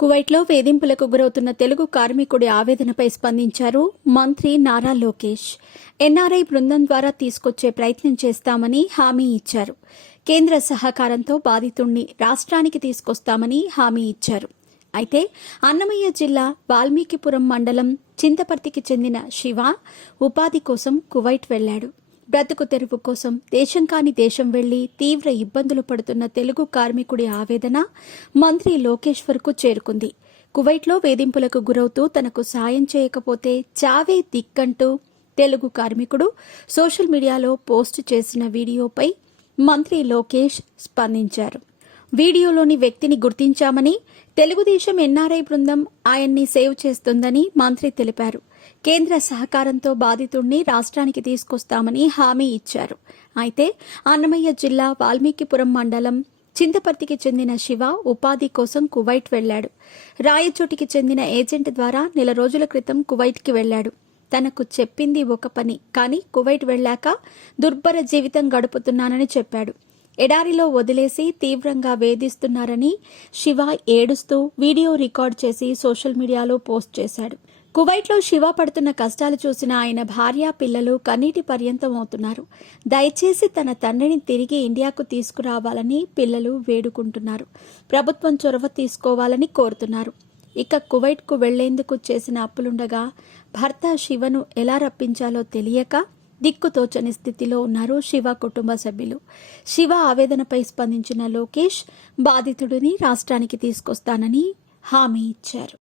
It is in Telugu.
కువైట్లో వేధింపులకు గురవుతున్న తెలుగు కార్మికుడి ఆవేదనపై స్పందించారు మంత్రి నారా లోకేష్. ఎన్ఆర్ఐ బృందం ద్వారా తీసుకొచ్చే ప్రయత్నం చేస్తామని హామీ ఇచ్చారు. కేంద్ర సహకారంతో బాధితుణ్ణి రాష్ట్రానికి తీసుకొస్తామని హామీ ఇచ్చారు. అయితే అన్నమయ్య జిల్లా వాల్మీకిపురం మండలం చింతపర్తికి చెందిన శివ ఉపాధి కోసం కువైట్ వెళ్లాడు. బ్రతుకు తెరువు కోసం దేశం కాని దేశం వెళ్లి తీవ్ర ఇబ్బందులు పడుతున్న తెలుగు కార్మికుడి ఆవేదన మంత్రి లోకేష్ వరకు చేరుకుంది. కువైట్లో వేధింపులకు గురవుతూ తనకు సాయం చేయకపోతే చావే దిక్కంటూ తెలుగు కార్మికుడు సోషల్ మీడియాలో పోస్టు చేసిన వీడియోపై మంత్రి లోకేష్ స్పందించారు. వీడియోలోని వ్యక్తిని గుర్తించామని, తెలుగుదేశం ఎన్ఆర్ఐ బృందం ఆయన్ని సేవ్ చేస్తుందని మంత్రి తెలిపారు. కేంద్ర సహకారంతో బాధితుణ్ణి రాష్ట్రానికి తీసుకొస్తామని హామీ ఇచ్చారు. అయితే అన్నమయ్య జిల్లా వాల్మీకిపురం మండలం చింతపర్తికి చెందిన శివ ఉపాధి కోసం కువైట్ వెళ్లాడు. రాయచోటికి చెందిన ఏజెంట్ ద్వారా నెల రోజుల క్రితం కువైట్కి వెళ్లాడు. తనకు చెప్పింది ఒక పని, కానీ కువైట్ వెళ్లాక దుర్భర జీవితం గడుపుతున్నానని చెప్పాడు. ఎడారిలో వదిలేసి తీవ్రంగా వేధిస్తున్నారని శివ ఏడుస్తూ వీడియో రికార్డ్ చేసి సోషల్ మీడియాలో పోస్ట్ చేశాడు. కువైట్లో శివ పడుతున్న కష్టాలు చూసిన ఆయన భార్య, పిల్లలు కన్నీటి పర్యంతం అవుతున్నారు. దయచేసి తన తండ్రిని తిరిగి ఇండియాకు తీసుకురావాలని పిల్లలు వేడుకుంటున్నారు. ప్రభుత్వం చొరవ తీసుకోవాలని కోరుతున్నారు. ఇక కువైట్కు వెళ్లేందుకు చేసిన అప్పులుండగా భర్త శివను ఎలా రప్పించాలో తెలియక దిక్కుతోచని స్థితిలో ఉన్నారు శివ కుటుంబ సభ్యులు. శివ ఆవేదనపై స్పందించిన లోకేష్ బాధితుడిని రాష్ట్రానికి తీసుకొస్తానని హామీ ఇచ్చారు.